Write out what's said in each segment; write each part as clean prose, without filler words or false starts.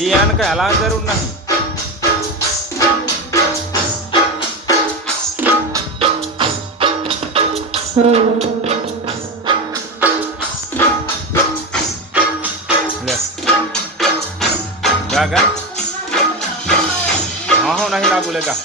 એ આને કઈ હલાવવાની જરૂર નથી. લે ગા ગા હા હું નહીં લાગુ લે ગા.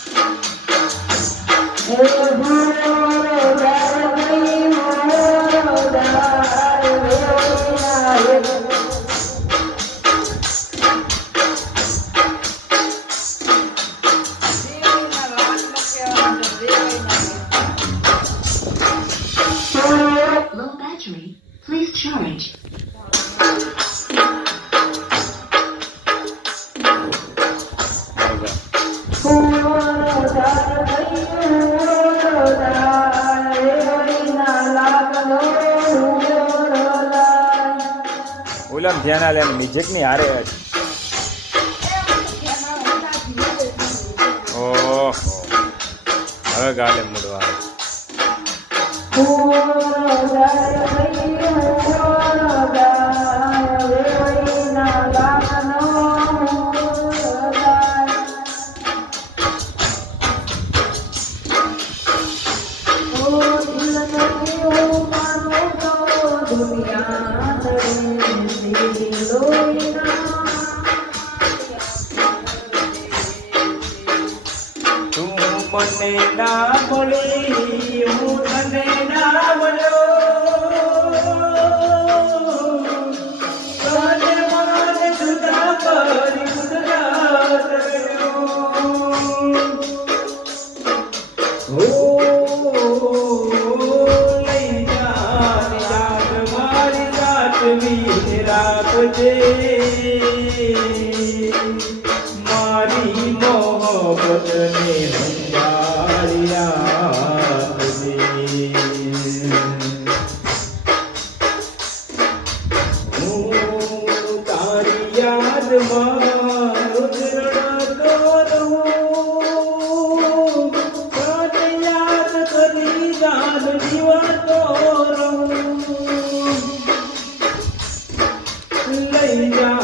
Low battery. Please charge. ઓલા ધ્યાન આલે મ્યુઝિક ની હારે. ઓહો હવે ગાલે મૂડવા. તું મને ના બોલી હું તને ના બોલ્યો તને મને જુદા કરી ગુજરાત ઓ લઈ જા યાદ મારી સાચવી રાખજે મારી મોહબ્બતને સંભાળી રાખજે. હું તારી યાદમાં રોજ રડતો રહું તને યાદ કરી જાન જીવતો રહું. લઈ જા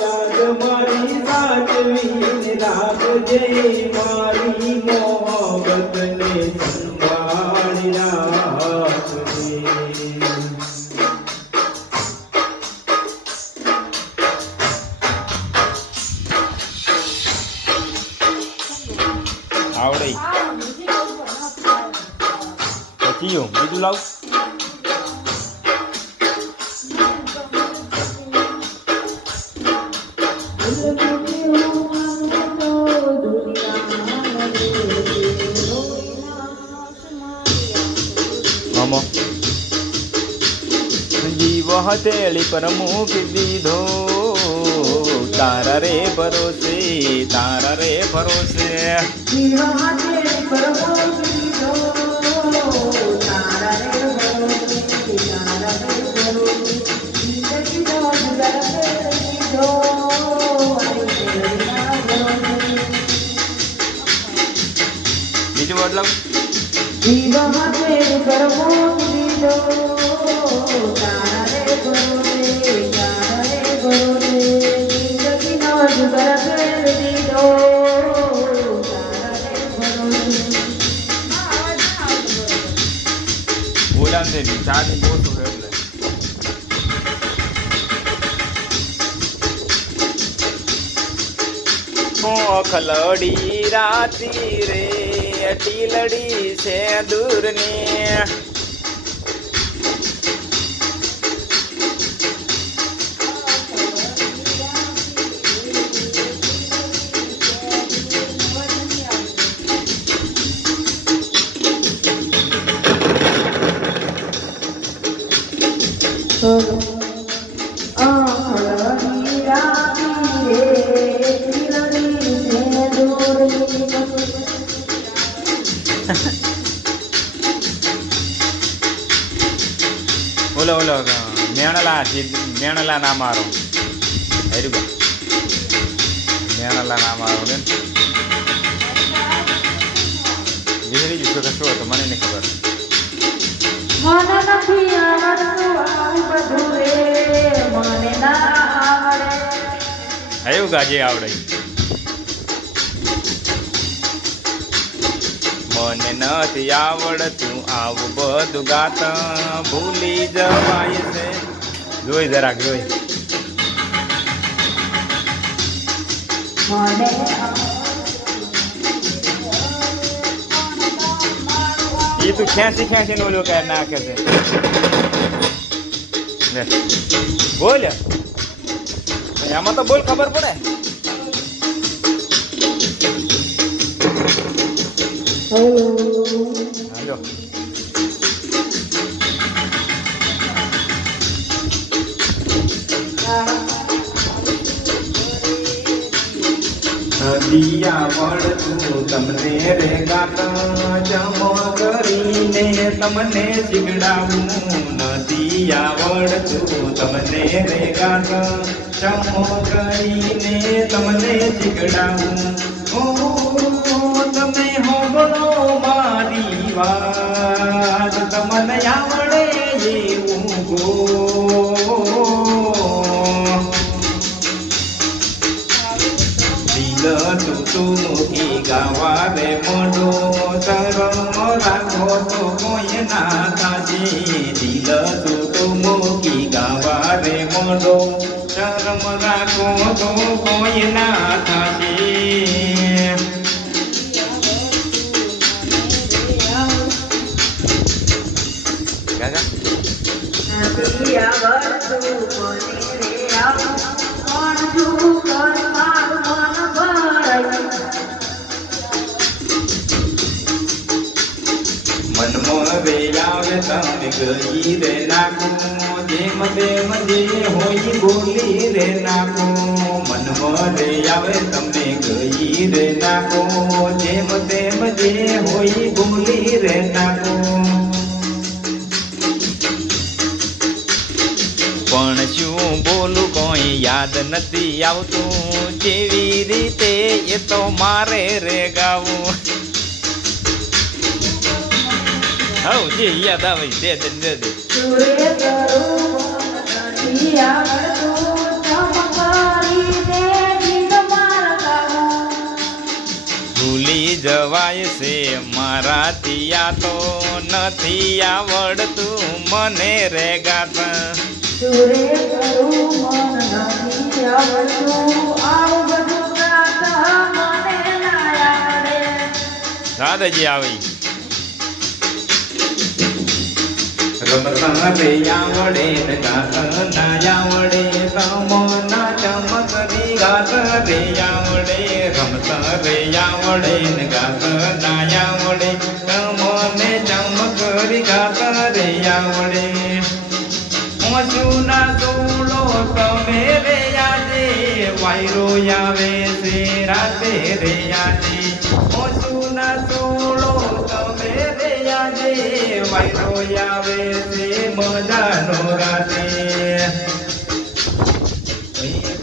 યાદ મારી સાચવીને રાખજે મારી મોહબ્બતને સંભાળી રાખજે. આવડે પછી બીજું લાવ. જીવ હથેળી પર મૂકી દીધો તારા રે ભરોસે તારા રે ભરોસે. બીજું મતલબ બોલામ છે ચાર્જ ઓછું છે એટલે. ખલડી રાતી રે ટીલડી છે દૂરની ઓલો ઓલો મેણલા ના મારો હરીબા મેણલા ના મારો ને વિહરી જ શું હતો મને નહીં ખબર. મને નથી આવડતું આવું બધું રે મને ના આવડે. આવ્યું ગાજે આવડે મને નથી આવડતું આવું બધું ગાતા ભૂલી જવાય છે જોઈ જરાક જોઈ એ તું ખેંચી નો ઓલો કાંઈ નાખે છે લે બોલ આમાં તો બોલ ખબર પડે હાલો દિયા વળતું તમને રે ગાતા જમો કરીને તમને શીખડાવું નદિયા વળતું તમને રે ગાતા જમો કરીને તમને શીખડાવું ઓ તમે હોબળો મારી વાત તમને આવડે એવું ગો તુમુકી ગાવા રે મોઢો શરમ રાખો તો કોઈ ના થાશે દિલ તુમુકી ગાવા રે મોઢો શરમ રાખો તો કોઈ ના થાશે મનમાં રે આવે તમે ગઈ રે નાખો જેમ તેમ જે હોય બોલી રે નાખો મનમાં રે આવે તમે ગઈ રે નાખો જેમ તેમ જે હોય બોલી રે નાખો પણ શું બોલું કોઈ યાદ નથી આવતું જેવી રીતે એ તો મારે રે ગાવું હવ જે યાદ આવે દે દે ભૂલી જવાય છે મારાથી આ તો નથી આવડતું મને રે ગાતા દાદાજી આવી રમતા રે આવડે ને ગાતા ના આવડે તમના ચમકરી ગાતા રે આવડે રમતા રે આવડે ને ગાતા ના આવડે તમને ચમકરી ગાતા રે આવડે ઓછુના સોળો તમે રે યાદે વાયરો આવે છે રાતે રે યાદે ઓછુના સોળો તમે રે યાદે વાયરો આવે છે મજાનો રાતે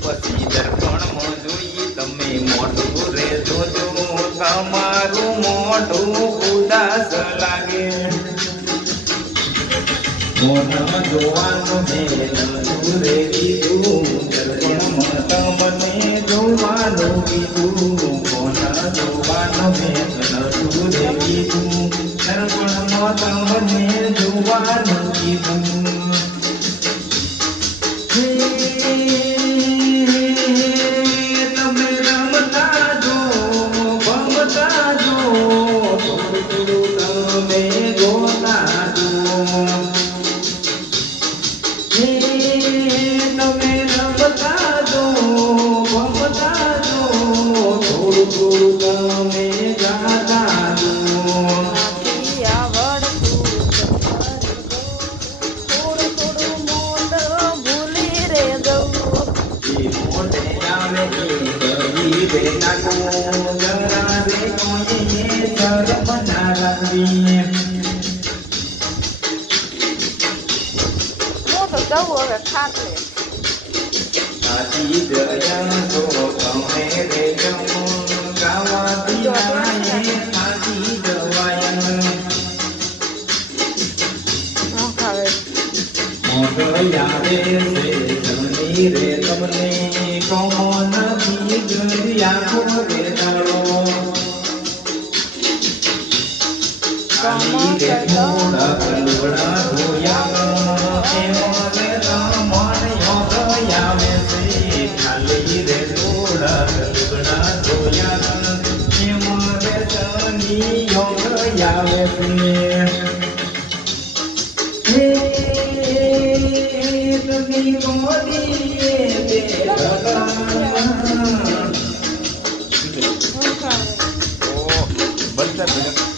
પછી દર્પણમાં જોઈએ તમે મોઢું રે જોજો તમારું મોઢું ઉદાસ લાગે મોઢા જોવાનું મેં નતું રે કીધું દર્પણમાં તમને જોવાનું કીધું મોઢા જોવાનું મેં નતું રે કીધું દર્પણમાં તમને જોવાનું કીધું તમે રમતા જો ભમતા જો થોડું તમે જોતા જો તમે રમતા જો ભમતા જો થોડું તમે ગાતા જો યોગ આવે છે જની રે તમને કોમન બીજ આખો રે દાડો કાલી રે થોડા કલવડા ધોયા એમાં રે મન યોગ આવે છે ખાલી રે થોડા કલવડા ધોયા એમાં રે જની યોગ આવે છે બંધ કર